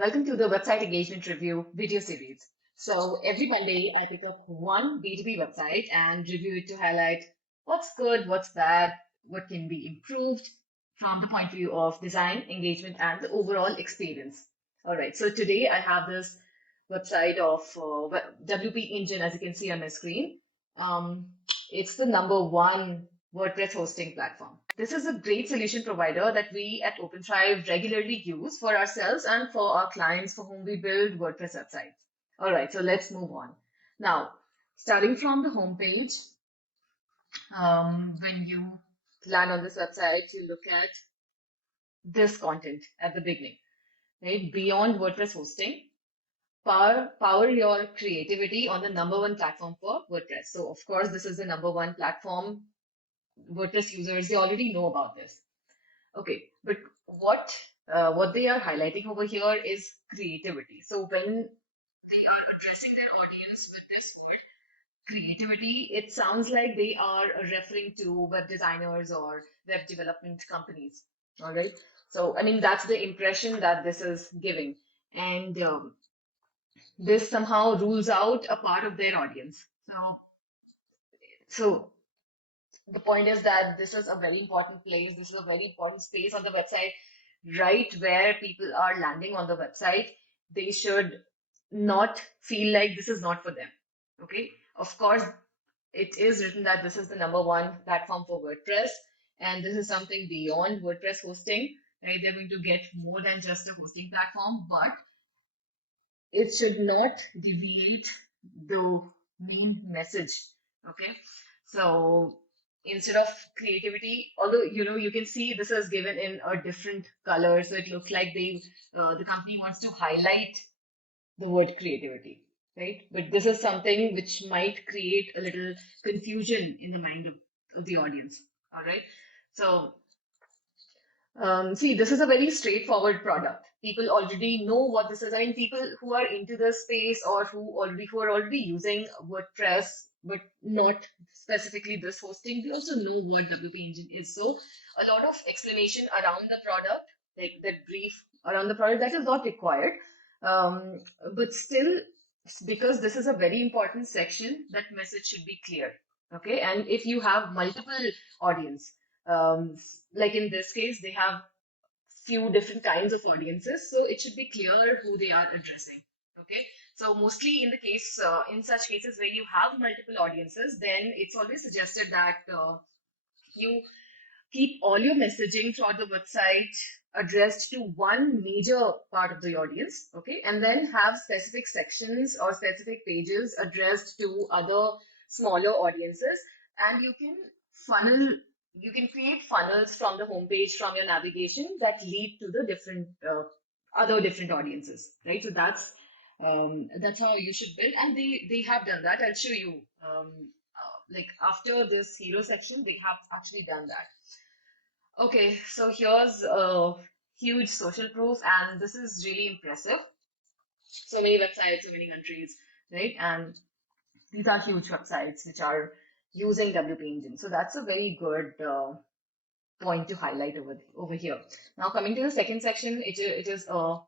Welcome to the Website Engagement Review video series. So every Monday, I pick up one B2B website and review it to highlight what's good, what's bad, what can be improved from the point of view of design, engagement, and the overall experience. All right, so today I have this website of WP Engine, as you can see on my screen. It's the number one WordPress hosting platform. This is a great solution provider that we at Openthrive regularly use for ourselves and for our clients for whom we build WordPress websites. All right, so let's move on. Now, starting from the homepage, when you land on this website, you look at this content at the beginning, right? Beyond WordPress hosting, power your creativity on the number one platform for WordPress. So, of course, this is the number one platform. WordPress users, they already know about this. Okay, but what they are highlighting over here is creativity. So when they are addressing their audience with this word creativity, it sounds like they are referring to web designers or web development companies. All right. So I mean that's the impression that this is giving, and this somehow rules out a part of their audience. So the point is that this is a very important place. This is a very important space on the website, right where people are landing on the website. They should not feel like this is not for them. Okay. Of course, it is written that this is the number one platform for WordPress, and this is something beyond WordPress hosting. Right? They're going to get more than just a hosting platform, but it should not deviate the main message. Okay, so instead of creativity, although you can see this is given in a different color, so it looks like the company wants to highlight the word creativity, right? But this is something which might create a little confusion in the mind of the audience. All right, so see, this is a very straightforward product. People already know what this is. I mean, people who are into the space or who are already using WordPress, but not specifically this hosting, they also know what WP Engine is. So a lot of explanation around the product, like that brief around the product, that is not required. But still, because this is a very important section, that message should be clear. Okay, and if you have multiple audience, like in this case, they have few different kinds of audiences, so it should be clear who they are addressing. Okay, so mostly in the case, in such cases where you have multiple audiences, then it's always suggested that you keep all your messaging throughout the website addressed to one major part of the audience, okay, and then have specific sections or specific pages addressed to other smaller audiences, and funnel you can create funnels from the homepage, from your navigation, that lead to the different other different audiences, right? So that's how you should build, and they have done that. I'll show you. Like after this hero section, they have actually done that. Okay, so here's a huge social proof, and this is really impressive. So many websites, so many countries, right? And these are huge websites which are using WP Engine. So that's a very good point to highlight over here. Now coming to the second section, it is a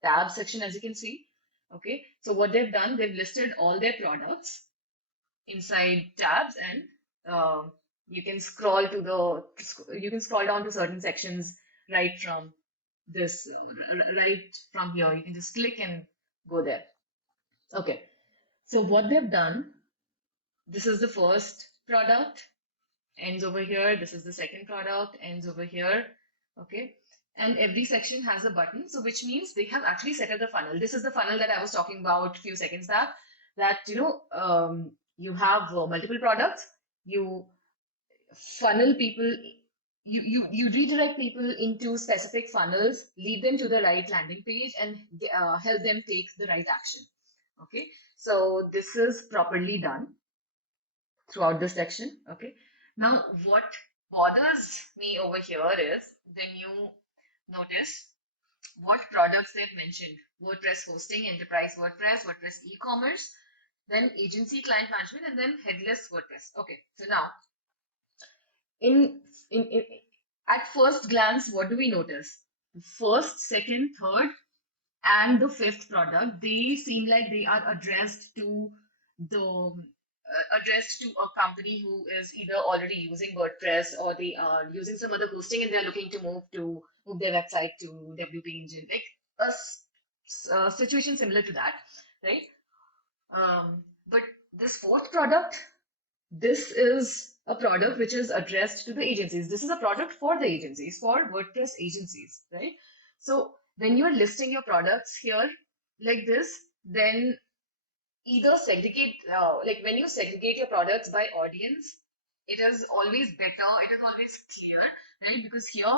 tab section, as you can see. Okay, so what they've done, they've listed all their products inside tabs, and you can you can scroll down to certain sections right from right from here. You can just click and go there. Okay, so what they've done, this is the first product, ends over here. This is the second product, ends over here. Okay, and every section has a button, so which means they have actually set up the funnel. This is the funnel that I was talking about a few seconds back, that you have multiple products, you funnel people, you redirect people into specific funnels, lead them to the right landing page, and help them take the right action. Okay, so this is properly done throughout this section. Okay, now what bothers me over here is when you notice what products they've mentioned: WordPress hosting, enterprise WordPress, WordPress e-commerce, then agency client management, and then headless WordPress. Okay, so now in, in at first glance, what do we notice? First, second, third, and the fifth product, they seem like they are addressed to a company who is either already using WordPress or they are using some other hosting and they're looking to move their website to WP Engine, like a situation similar to that, right? But this fourth product, this is a product which is addressed to the agencies. This is a product for the agencies, for WordPress agencies, right? So when you're listing your products here like this, then either segregate, like when you segregate your products by audience, it is always better, it is always clear, right? Because here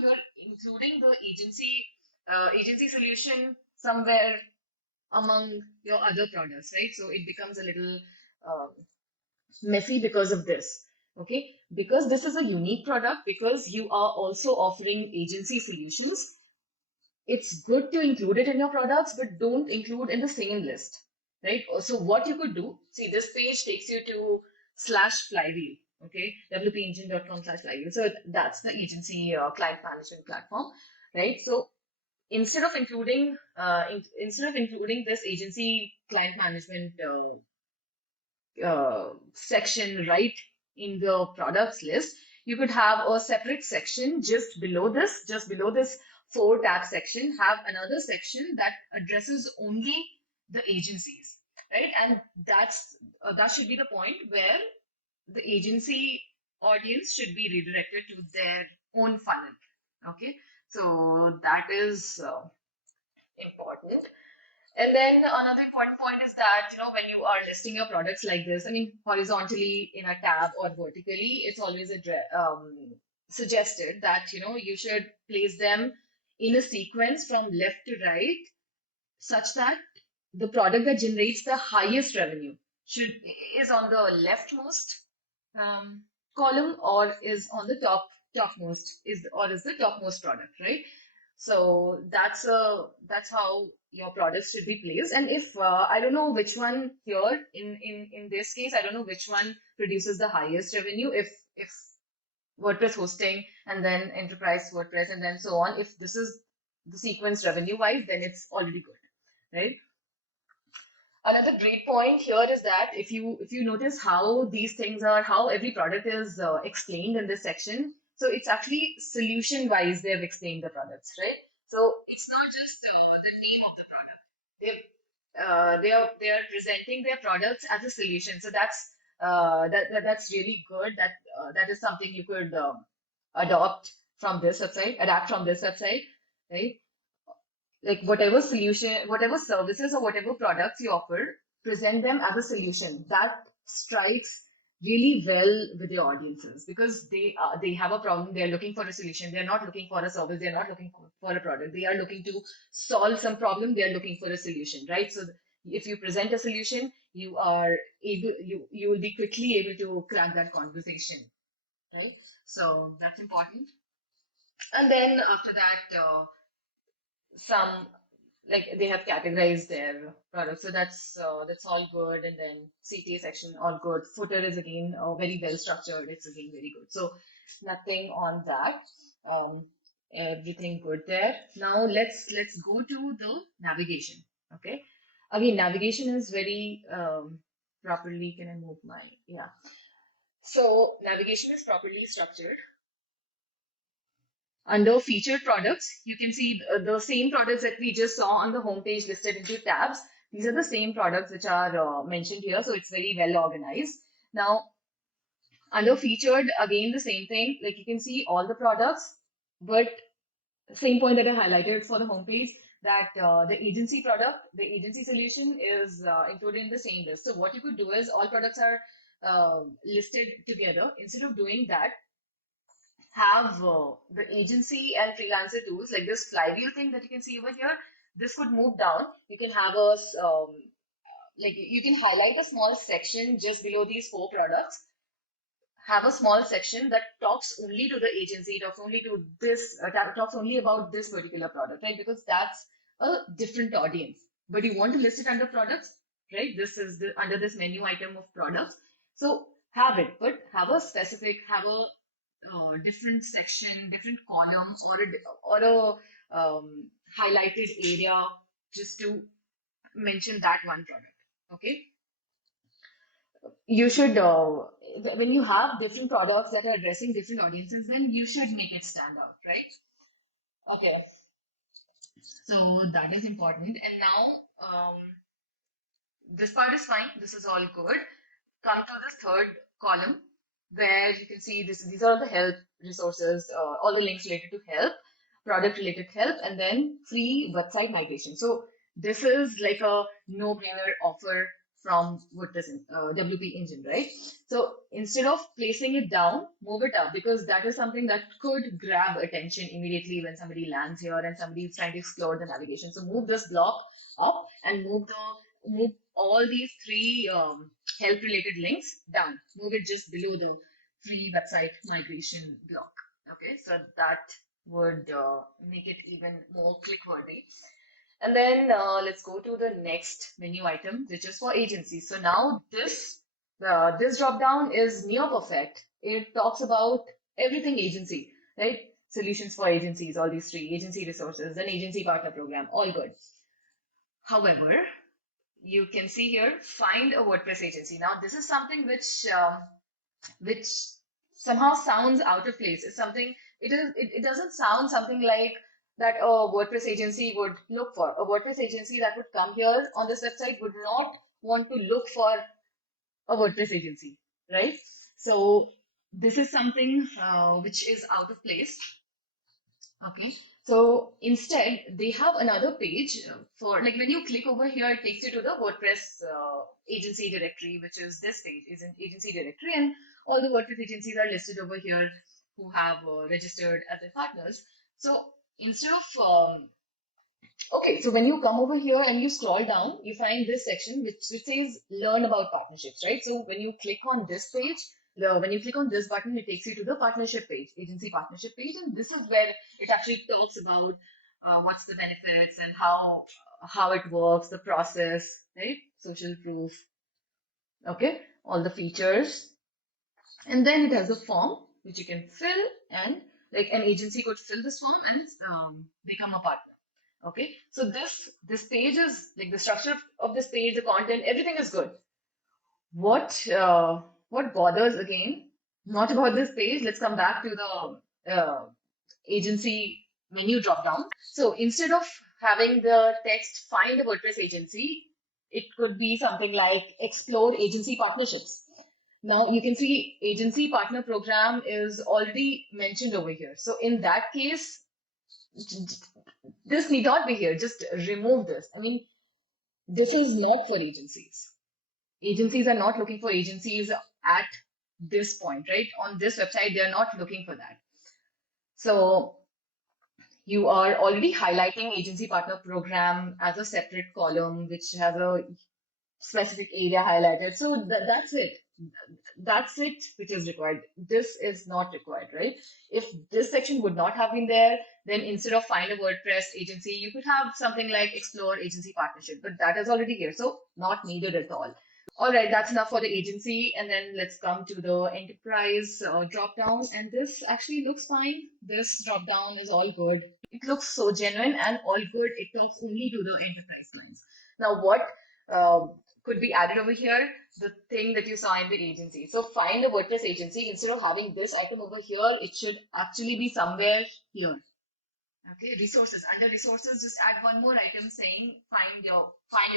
you're including the agency solution somewhere among your other products, right? So it becomes a little um, messy because of this. Okay, because this is a unique product, because you are also offering agency solutions, it's good to include it in your products, but don't include in the same list, right? So what you could do, see, this page takes you to slash flywheel, okay, wpengine.com/flywheel. So that's the agency client management platform, right? So instead of including this agency client management section right in the products list, you could have a separate section just below this four tab section, have another section that addresses only the agencies, right? And that should be the point where the agency audience should be redirected to their own funnel. Okay, so that is important. And then another important point is that, when you are listing your products like this, I mean, horizontally in a tab or vertically, it's always suggested that, you should place them in a sequence from left to right, such that the product that generates the highest revenue should is on the leftmost um, column, or is on the topmost, is the topmost product, right? So that's how your products should be placed. And if I don't know which one here in this case, I don't know which one produces the highest revenue. If WordPress hosting and then enterprise WordPress and then so on, if this is the sequence revenue wise, then it's already good, right? Another great point here is that if you notice how these things are, how every product is explained in this section, so it's actually solution wise they've explained the products, right? So it's not just the name of the product. They are presenting their products as a solution. So that's really good. That is something you could adapt from this website, right? Like whatever solution, whatever services or whatever products you offer, present them as a solution. That strikes really well with the audiences because they have a problem. They're looking for a solution. They're not looking for a service. They're not looking for a product. They are looking to solve some problem. They're looking for a solution, right? So if you present a solution, you will be quickly able to crack that conversation, right? So that's important. And then after that, some like they have categorized their products, so that's all good. And then CTA section, all good. Footer is again very well structured. It's again very good. So nothing on that. Um, Everything good there. Now let's go to the navigation. Okay. Again, navigation is very properly. Can I move my yeah? So navigation is properly structured. Under featured products, you can see the same products that we just saw on the homepage listed into tabs. These are the same products which are mentioned here, so it's very well organized. Now, under featured, again, the same thing. Like you can see all the products, but same point that I highlighted for the homepage, that the agency solution is included in the same list. So what you could do is all products are listed together. Instead of doing that, have the agency and freelancer tools like this flywheel thing that you can see over here. This could move down. You can have like you can highlight a small section just below these four products, have a small section that talks only to the agency, talks only to talks only about this particular product, right? Because that's a different audience. But you want to list it under products, right? This is under this menu item of products. So have it, but have a different section, different column, or highlighted area just to mention that one product. Okay. You should, when you have different products that are addressing different audiences, then you should make it stand out, right? Okay. So that is important. And now, this part is fine. This is all good. Come to this third column where you can see this. These are all the help resources, all the links related to help, product related help, and then free website migration. So this is like a no-brainer offer from WordPress WP engine, right? So instead of placing it down, move it up because that is something that could grab attention immediately when somebody lands here and somebody is trying to explore the navigation. So move this block up and move all these three help related links down. Move it just below the free website migration block. Okay, so that would make it even more click worthy. And then let's go to the next menu item, which is for agencies. So now this drop down is near perfect. It talks about everything agency, right? Solutions for agencies, all these three agency resources, an agency partner program, all good. However, you can see here, find a WordPress agency. Now, this is something which somehow sounds out of place. It's something it doesn't sound something like that a WordPress agency would look for. A WordPress agency that would come here on this website would not want to look for a WordPress agency, right? So this is something which is out of place. Okay. So instead, they have another page for like when you click over here, it takes you to the WordPress agency directory, which is this page, is an agency directory, and all the WordPress agencies are listed over here who have registered as their partners. So instead of okay, so when you come over here and you scroll down, you find this section which says learn about partnerships, right? So when you click on this page, when you click on this button, it takes you to the partnership page, agency partnership page, and this is where it actually talks about what's the benefits and how it works, the process, right? Social proof, okay, all the features, and then it has a form which you can fill, and like an agency could fill this form and become a partner. Okay, so this page is like the structure of this page, the content, everything is good. What bothers again? Not about this page. Let's come back to the agency menu drop down. So instead of having the text find a WordPress agency, it could be something like explore agency partnerships. Now you can see agency partner program is already mentioned over here. So in that case, this need not be here. Just remove this. I mean, this is not for agencies. Agencies are not looking for agencies at this point, right? On this website, they're not looking for that. So you are already highlighting agency partner program as a separate column, which has a specific area highlighted. So that's it. That's it which is required. This is not required, right? If this section would not have been there, then instead of find a WordPress agency, you could have something like explore agency partnership, but that is already here. So not needed at all. All right, that's enough for the agency. And then let's come to the enterprise drop down. And this actually looks fine. This drop down is all good. It looks so genuine and all good. It talks only to the enterprise clients. Now, what could be added over here? The thing that you saw in the agency. So find a WordPress agency. Instead of having this item over here, it should actually be somewhere here. Okay, resources. Under resources, just add one more item saying find your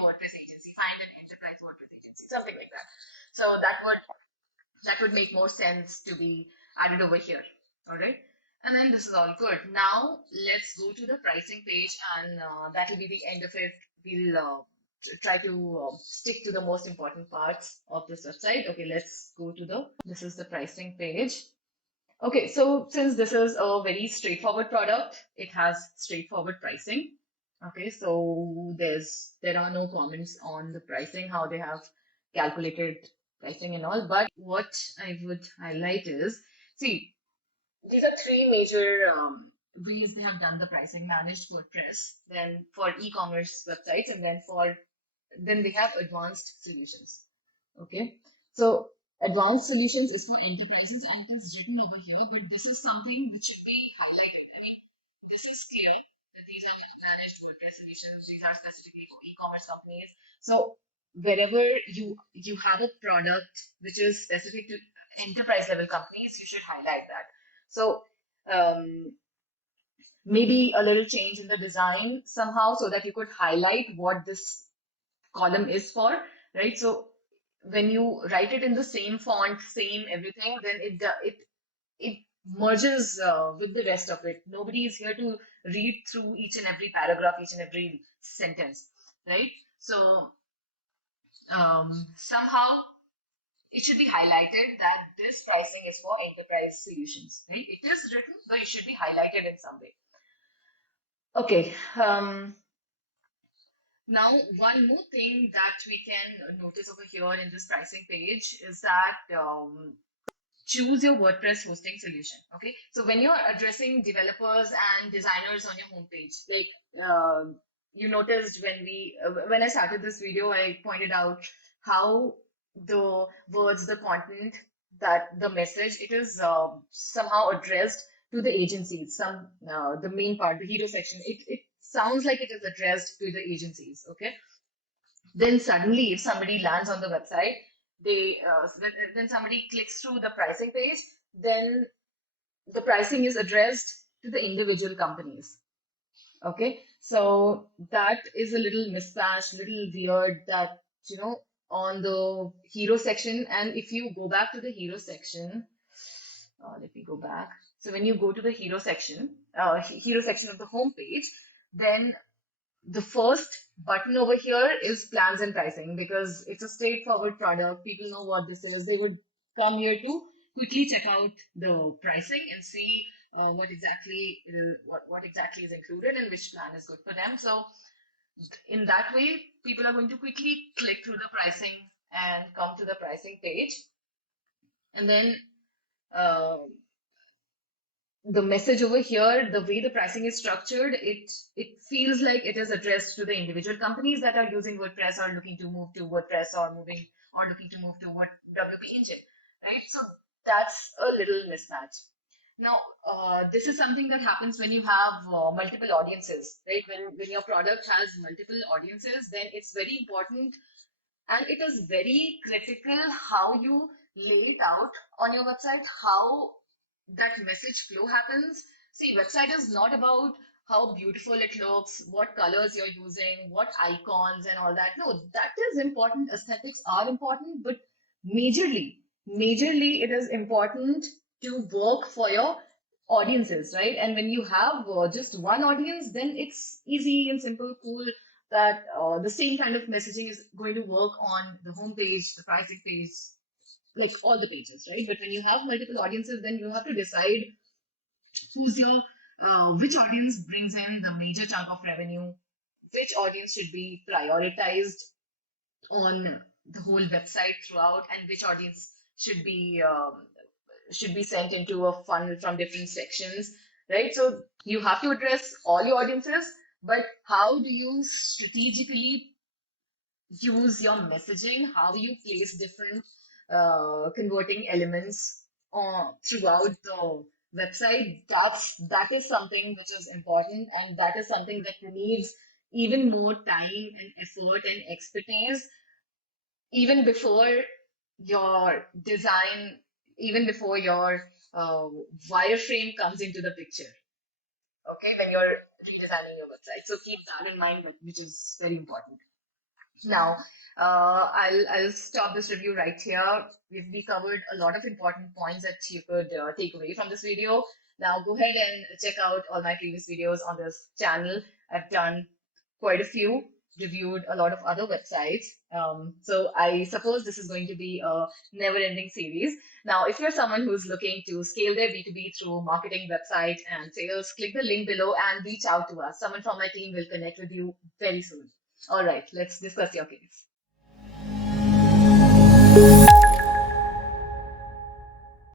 WordPress agency, find an enterprise WordPress agency, something like that. So that would make more sense to be added over here. All right. And then this is all good. Now let's go to the pricing page, and that will be the end of it. We'll try to stick to the most important parts of this website. Okay, let's go to this is the pricing page. Okay, so since this is a very straightforward product, it has straightforward pricing. Okay, so there are no comments on the pricing, how they have calculated pricing and all. But what I would highlight is, see, these are three major ways they have done the pricing: managed WordPress, then for e-commerce websites, and then they have advanced solutions. Okay, so advanced solutions is for enterprises, and it is written over here, but this is something which should be highlighted. I mean, this is clear that managed WordPress solutions. These are specifically for e-commerce companies. So wherever you have a product which is specific to enterprise level companies, you should highlight that. So um, maybe a little change in the design somehow so that you could highlight what this column is for, right? So when you write it in the same font, same everything, then it merges with the rest of it. Nobody is here to read through each and every paragraph, each and every sentence, right? So somehow it should be highlighted that this pricing is for enterprise solutions, right? It is written, but it should be highlighted in some way. Okay. Now, one more thing that we can notice over here in this pricing page is that choose your WordPress hosting solution. Okay, so when you're addressing developers and designers on your homepage, like you noticed when I started this video, I pointed out how the words, the content, that the message, it is somehow addressed to the agencies. The main part, the hero section, it sounds like it is addressed to the agencies. Okay, then suddenly if somebody lands on the website, then somebody clicks through the pricing page, then the pricing is addressed to the individual companies. Okay, so that is a little mismatch, little weird, that on the hero section. And if you go back to the hero section, let me go back. So when you go to the hero section of the home page, then the first button over here is plans and pricing, because it's a straightforward product. People know what this is. They would come here to quickly check out the pricing and see what exactly is included and which plan is good for them. So in that way, people are going to quickly click through the pricing and come to the pricing page. And then uh, the message over here, the way the pricing is structured, it feels like it is addressed to the individual companies that are using WordPress or looking to move to WordPress or looking to move to WP Engine, right? So that's a little mismatch. Now, this is something that happens when you have multiple audiences, right? When your product has multiple audiences, then it's very important and it is very critical how you lay it out on your website, how that message flow happens. See, website is not about how beautiful it looks, what colors you're using, what icons and all that. No, that is important. Aesthetics are important, but majorly it is important to work for your audiences, right? And when you have just one audience, then it's easy and simple, cool, that the same kind of messaging is going to work on the home page, the pricing page, like all the pages, right? But when you have multiple audiences, then you have to decide which audience brings in the major chunk of revenue, which audience should be prioritized on the whole website throughout, and which audience should be sent into a funnel from different sections, right? So you have to address all your audiences, but how do you strategically use your messaging, how you place different converting elements throughout the website, that is something which is important, and that is something that needs even more time and effort and expertise even before your design, even before your wireframe comes into the picture. Okay, when you're redesigning your website, so keep that in mind, which is very important. Now, I'll stop this review right here. We covered a lot of important points that you could take away from this video. Now, go ahead and check out all my previous videos on this channel. I've done quite a few, reviewed a lot of other websites. So I suppose this is going to be a never-ending series. Now, if you're someone who's looking to scale their B2B through marketing, website, and sales, click the link below and reach out to us. Someone from my team will connect with you very soon. All right, let's discuss your case.